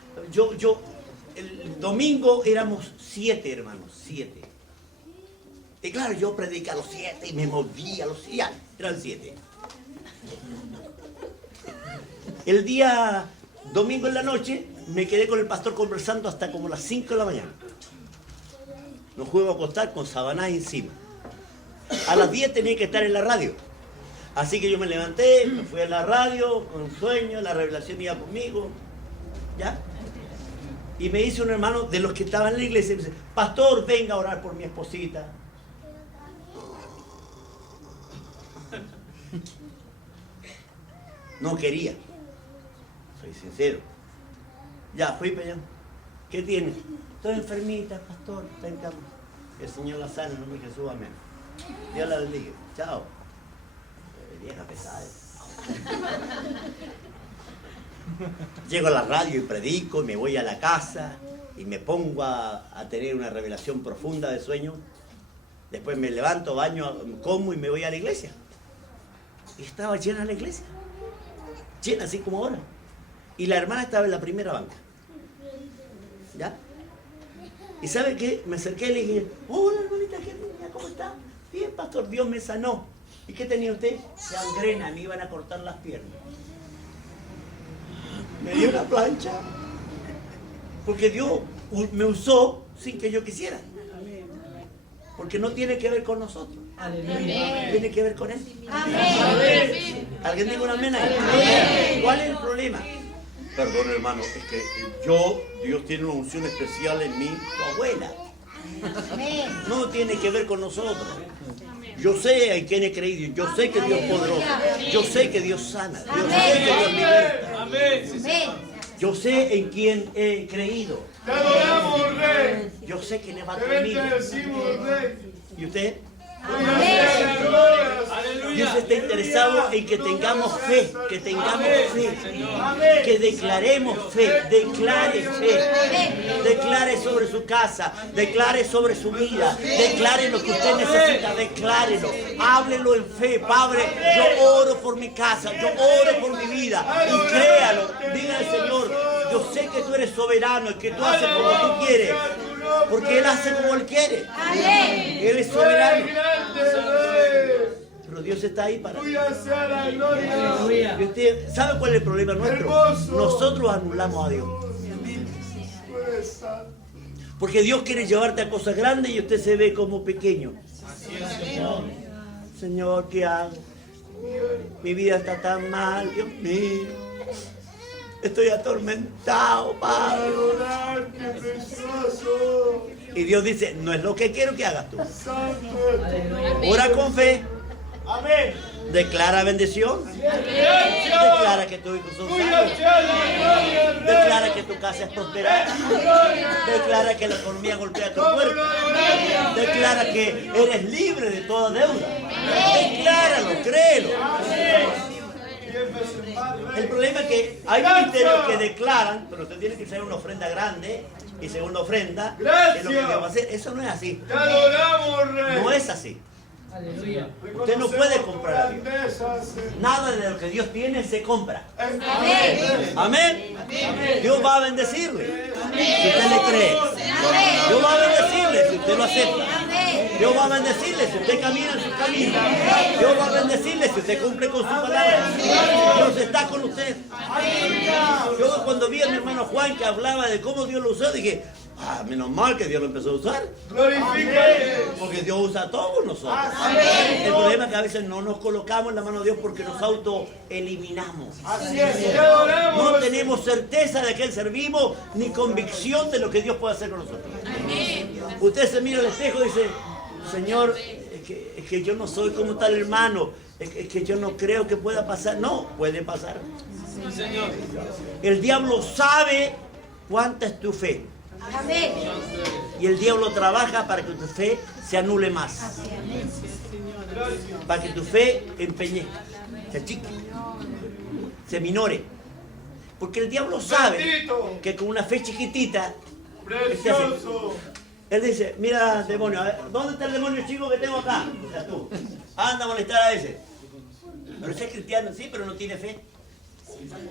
el domingo éramos 7 hermanos, 7. Y claro, yo predicaba a los 7 y me movía a los 7, eran 7. El día domingo en la noche me quedé con el pastor conversando hasta como las 5 de la mañana. Nos fuimos a acostar con sabaná encima. A las 10 tenía que estar en la radio. Así que yo me levanté, me fui a la radio con sueño, la revelación iba conmigo. ¿Ya? Y me dice un hermano de los que estaban en la iglesia, me dice, pastor, venga a orar por mi esposita. No quería. Soy sincero. Ya, fui para allá. ¿Qué tiene? Estoy enfermita, pastor, venga. El Señor la sana, en nombre de Jesús, amén. Dios la bendiga. Chao. Vieja pesada. Llego a la radio y predico, y me voy a la casa y me pongo a tener una revelación profunda de sueño. Después me levanto, baño, como y me voy a la iglesia. Y estaba llena la iglesia. Llena, así como ahora. Y la hermana estaba en la primera banca. ¿Ya? ¿Y sabe qué? Me acerqué y le dije, hola hermanita, ¿qué tenía? ¿Cómo está? Bien, pastor, Dios me sanó. ¿Y qué tenía usted? Gangrena, me iban a cortar las piernas. Me dio una plancha. Porque Dios me usó sin que yo quisiera. Porque no tiene que ver con nosotros. Amén. Tiene que ver con Él. Amén. ¿Alguien diga un amén ahí? Amén. ¿Cuál es el problema? Perdón, hermano, es que Dios tiene una unción especial en mí, tu abuela. Amén. No tiene que ver con nosotros. Yo sé en quién he creído, yo sé que Dios es poderoso, yo sé que Dios sana, yo sé que Dios liberta, Amén. yo sé en quién he creído, Te adoramos, Rey. yo sé que le va Te conmigo. bendecimos, Rey. ¿Y usted? Aleluya. Dios está interesado en que tengamos fe, que tengamos fe, que declaremos fe, declare fe, declare sobre su casa, declare sobre su vida, declare lo que usted necesita, declárelo, háblelo en fe. Padre, yo oro por mi casa, yo oro por mi vida y créalo, diga al Señor, yo sé que tú eres soberano y que tú haces como tú quieres, porque Él hace como Él quiere, Él es soberano. Pero Dios está ahí para... Tuya sea la gloria. Y usted, ¿sabe cuál es el problema nuestro? Hermoso. Nosotros anulamos a Dios. Porque Dios quiere llevarte a cosas grandes y usted se ve como pequeño. Señor, ¿qué hago? Mi vida está tan mal, Dios mío. Estoy atormentado, Padre. Adorarte, precioso. Y Dios dice, no es lo que quiero que hagas tú. Santo. Ora con fe, Amén. declara bendición, Gracias. declara que tus hijos son Tuya sanos, sea la gloria, Rey. declara que tu casa es prosperada, declara que la economía golpea tu cuerpo, declara que eres libre de toda deuda, decláralo, créelo. El problema es que hay ministerios que declaran, pero usted tiene que hacer una ofrenda grande y segunda ofrenda, es lo que va a hacer. Eso no es así, Te adoramos, Rey. no es así. Usted no puede comprar a Dios. Nada de lo que Dios tiene se compra. Amén. Amén. Dios va a bendecirle si usted le cree. Dios va a bendecirle si usted lo acepta. Dios va a bendecirle si usted camina en su camino. Dios va a bendecirle si usted cumple con su palabra. Dios está con usted. Yo cuando vi a mi hermano Juan que hablaba de cómo Dios lo usó, dije, menos mal que Dios lo empezó a usar. Glorifícale. Porque Dios usa a todos nosotros. El problema es que a veces no nos colocamos en la mano de Dios porque nos autoeliminamos. Te adoramos. No tenemos certeza de que Él servimos ni convicción de lo que Dios puede hacer con nosotros. Usted se mira al espejo y dice, Señor, es que yo no soy como tal hermano. Es que yo no creo que pueda pasar. No, puede pasar. El diablo sabe cuánta es tu fe. Amén. Y el diablo trabaja para que tu fe se anule más. Para que tu fe empeñezca, se achique, se minore. Porque el diablo sabe que con una fe chiquitita, Precioso. él dice, mira demonio, a ver, ¿dónde está el demonio chico que tengo acá? O sea, tú, anda a molestar a ese. Pero ese es cristiano, sí, pero no tiene fe.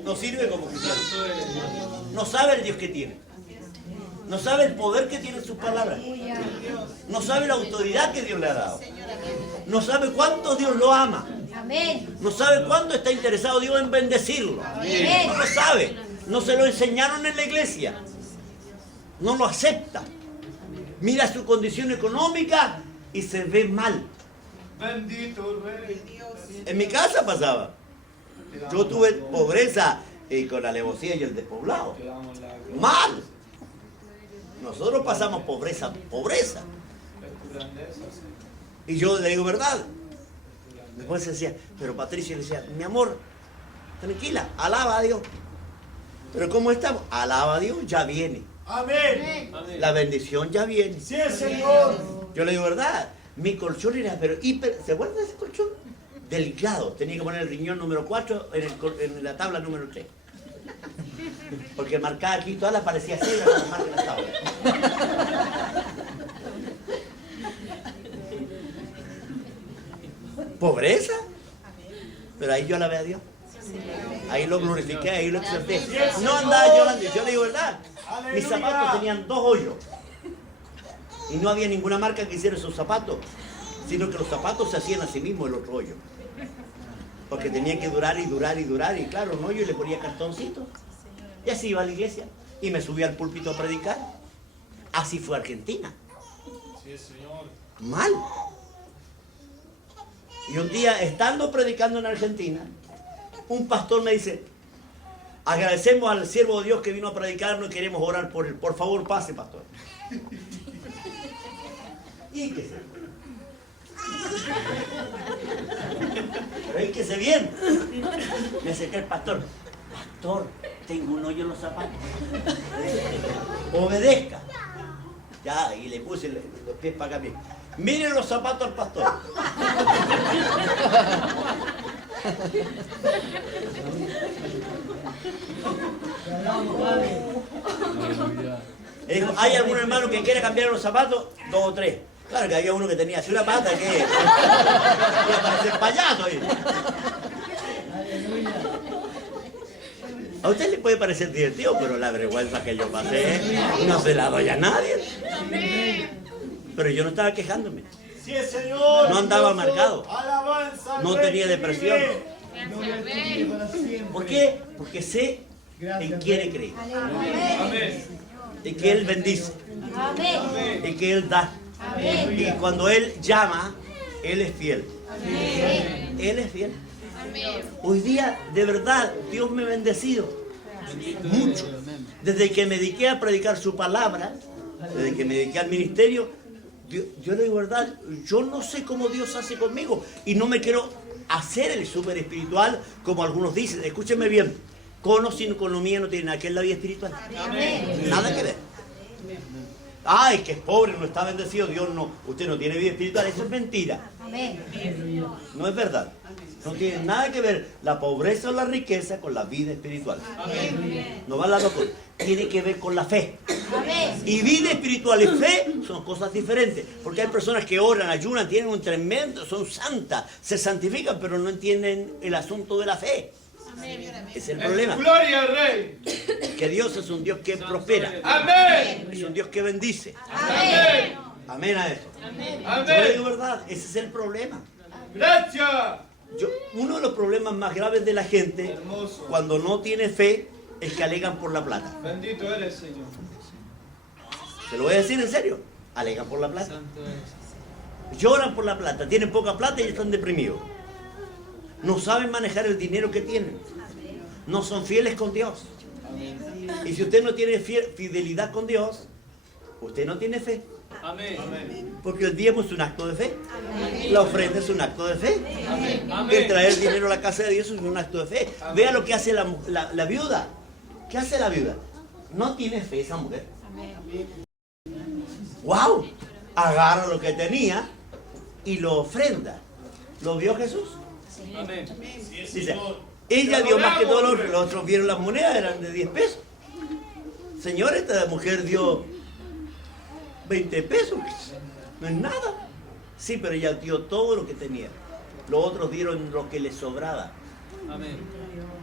No sirve como cristiano. No sabe el Dios que tiene. No sabe el poder que tiene sus palabras. No sabe la autoridad que Dios le ha dado. No sabe cuánto Dios lo ama. Amén. No sabe cuánto está interesado Dios en bendecirlo. No lo sabe. No se lo enseñaron en la iglesia. No lo acepta. Mira su condición económica y se ve mal. Bendito Rey. En mi casa pasaba. Yo tuve pobreza y con la alevosía y el despoblado. Mal. Nosotros pasamos pobreza. Y yo le digo verdad. Después se decía, pero Patricia le decía, mi amor, tranquila, alaba a Dios. Pero ¿cómo estamos? Alaba a Dios, ya viene. Amén. La bendición ya viene. Sí, Señor. Yo le digo verdad, mi colchón era pero hiper, ¿se acuerdan de ese colchón? Delicado, tenía que poner el riñón número 4 en la tabla número 3. Porque marcaba aquí, todas las parecía cebra, las marcas en la tabla. ¿Pobreza? Pero ahí yo alabé a Dios. Ahí lo glorifiqué, ahí lo exalté. No andaba llorando, yo le digo verdad. Mis zapatos tenían 2 hoyos. Y no había ninguna marca que hiciera esos zapatos, sino que los zapatos se hacían a sí mismos el otro hoyo. Porque tenían que durar y durar y durar. Y claro, un hoyo y le ponía cartoncito. Y así iba a la iglesia. Y me subí al púlpito a predicar. Así fue Argentina. Mal. Y un día, estando predicando en Argentina, un pastor me dice, agradecemos al siervo de Dios que vino a predicarnos y queremos orar por él. Por favor, pase, pastor. Y que se... Pero que se bien. Me acerqué al pastor. Pastor, tengo un hoyo en los zapatos. Obedezca. Ya, y le puse los pies para acá. Miren los zapatos al pastor. Dijo, ¿hay algún hermano que quiera cambiar los zapatos? 2 o 3. Claro que había uno que tenía así una pata que iba a parecer payaso ahí. A usted le puede parecer divertido, pero la vergüenza que yo pasé no se la doy a nadie. Pero yo no estaba quejándome. Sí, Señor. No andaba amargado. Alabanza. No Rey, tenía que depresión. vive. ¿Por qué? Porque sé en quién he creído. Amén. Y que Él bendice. Amén. Y que Él da. Amén. Y cuando Él llama, Él es fiel. Amén. Él es fiel. Hoy día, de verdad, Dios me ha bendecido mucho. Desde que me dediqué a predicar su palabra, desde que me dediqué al ministerio, yo le digo verdad, yo no sé cómo Dios hace conmigo y no me quiero hacer el súper espiritual como algunos dicen. Escúchenme bien, con o sin economía no tiene nada que ver la vida espiritual. Nada que ver. Ay, que es pobre, no está bendecido, Dios no, usted no tiene vida espiritual, eso es mentira. Amén. No es verdad. No tiene nada que ver la pobreza o la riqueza con la vida espiritual. No van las dos cosas. Tiene que ver con la fe. Amén. Y vida espiritual y fe son cosas diferentes. Porque hay personas que oran, ayunan, tienen un tremendo, son santas, se santifican, pero no entienden el asunto de la fe. Ese es el problema. Gloria al Rey. Que Dios es un Dios que prospera. Amén. Es un Dios que bendice. Amén. Amén a eso. Amén. Yo le digo Amén. verdad, ese es el problema. Gracias. Uno de los problemas más graves de la gente Hermoso. cuando no tiene fe es que alegan por la plata. Bendito eres, Señor. Se lo voy a decir en serio. Alegan por la plata. Santo eres. Lloran por la plata. Tienen poca plata y están deprimidos. No saben manejar el dinero que tienen. No son fieles con Dios. Y si usted no tiene fidelidad con Dios, usted no tiene fe. Amén. Amén. Porque el diezmo es un acto de fe. La ofrenda es un acto de fe. Amén. El traer dinero a la casa de Dios es un acto de fe. Vea lo que hace la viuda. ¿Qué hace la viuda? No tiene fe esa mujer. ¡Wow! Agarra lo que tenía y lo ofrenda. ¿Lo vio Jesús? Amén. Dice, ella dio más que todos los otros vieron las monedas, eran de 10 pesos. Señor, esta mujer dio 20 pesos. No es nada. Sí, pero ella dio todo lo que tenía. Los otros dieron lo que les sobraba. Amén.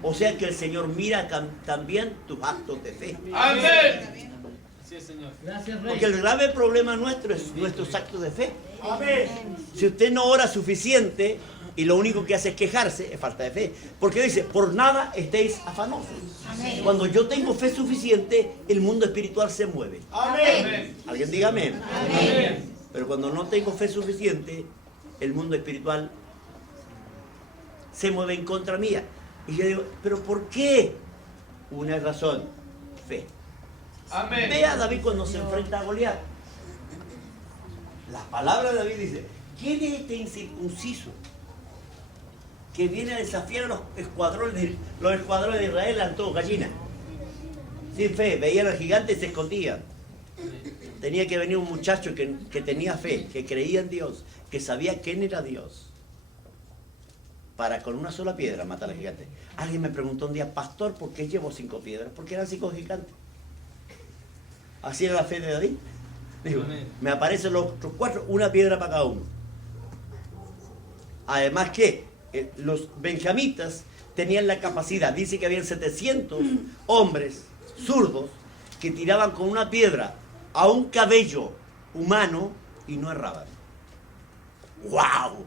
O sea que el Señor mira también tus actos de fe. Amén. Sí, Señor. Porque el grave problema nuestro es nuestros actos de fe. Amén. Si usted no ora suficiente y lo único que hace es quejarse, es falta de fe. Porque dice, por nada estéis afanosos. Amén. Cuando yo tengo fe suficiente, el mundo espiritual se mueve. Amén. Alguien diga amén. Amén. Pero cuando no tengo fe suficiente, el mundo espiritual se mueve en contra mía. Y yo digo, ¿pero por qué? Una razón, fe. Amén. Ve a David cuando se enfrenta a Goliat. La palabra de David dice, ¿quién es este incircunciso que viene a desafiar a los escuadrones de Israel? Eran todos gallinas. Sin fe, veían al gigante y se escondían. Tenía que venir un muchacho que tenía fe, que creía en Dios, que sabía quién era Dios, para con una sola piedra matar al gigante. Alguien me preguntó un día, pastor, ¿por qué llevo 5 piedras? Porque eran 5 gigantes. Así era la fe de David. Digo, me aparecen los otros 4, una piedra para cada uno. Además que los benjamitas tenían la capacidad, dice que habían 700 hombres zurdos que tiraban con una piedra a un cabello humano y no erraban. ¡Wow!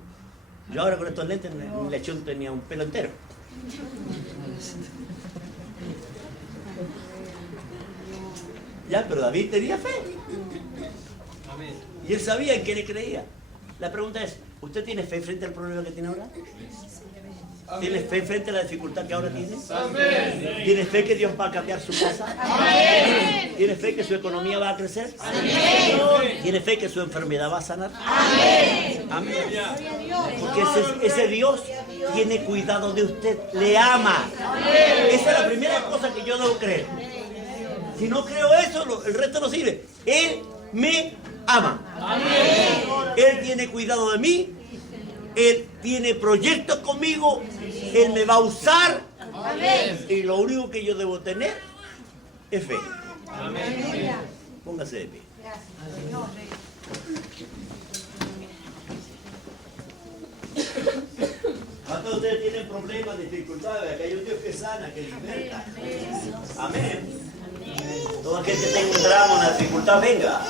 Yo ahora con estos lentes, mi lechón tenía un pelo entero. Ya, pero David tenía fe. Amén. Y él sabía en qué le creía. La pregunta es, ¿usted tiene fe frente al problema que tiene ahora? ¿Tiene fe frente a la dificultad que ahora tiene? Amén. ¿Tiene fe que Dios va a cambiar su casa? Amén. ¿Tiene fe que su economía va a crecer? Amén. ¿Tiene fe que su enfermedad va a sanar? Amén. Amén. Gloria a Dios. Porque ese Dios tiene cuidado de usted, le ama. Esa es la primera cosa que yo debo creer. Si no creo eso, el resto no sirve. Él me ama. Él tiene cuidado de mí. Él tiene proyectos conmigo. Él me va a usar. Amén. Y lo único que yo debo tener es fe. Aleluya. Póngase de pie. Gracias, Señor. ¿Cuántos de ustedes tienen problemas, dificultades? Que hay un Dios que sana, que liberta. Amén. Todo aquel que tenga un drama, una dificultad, venga.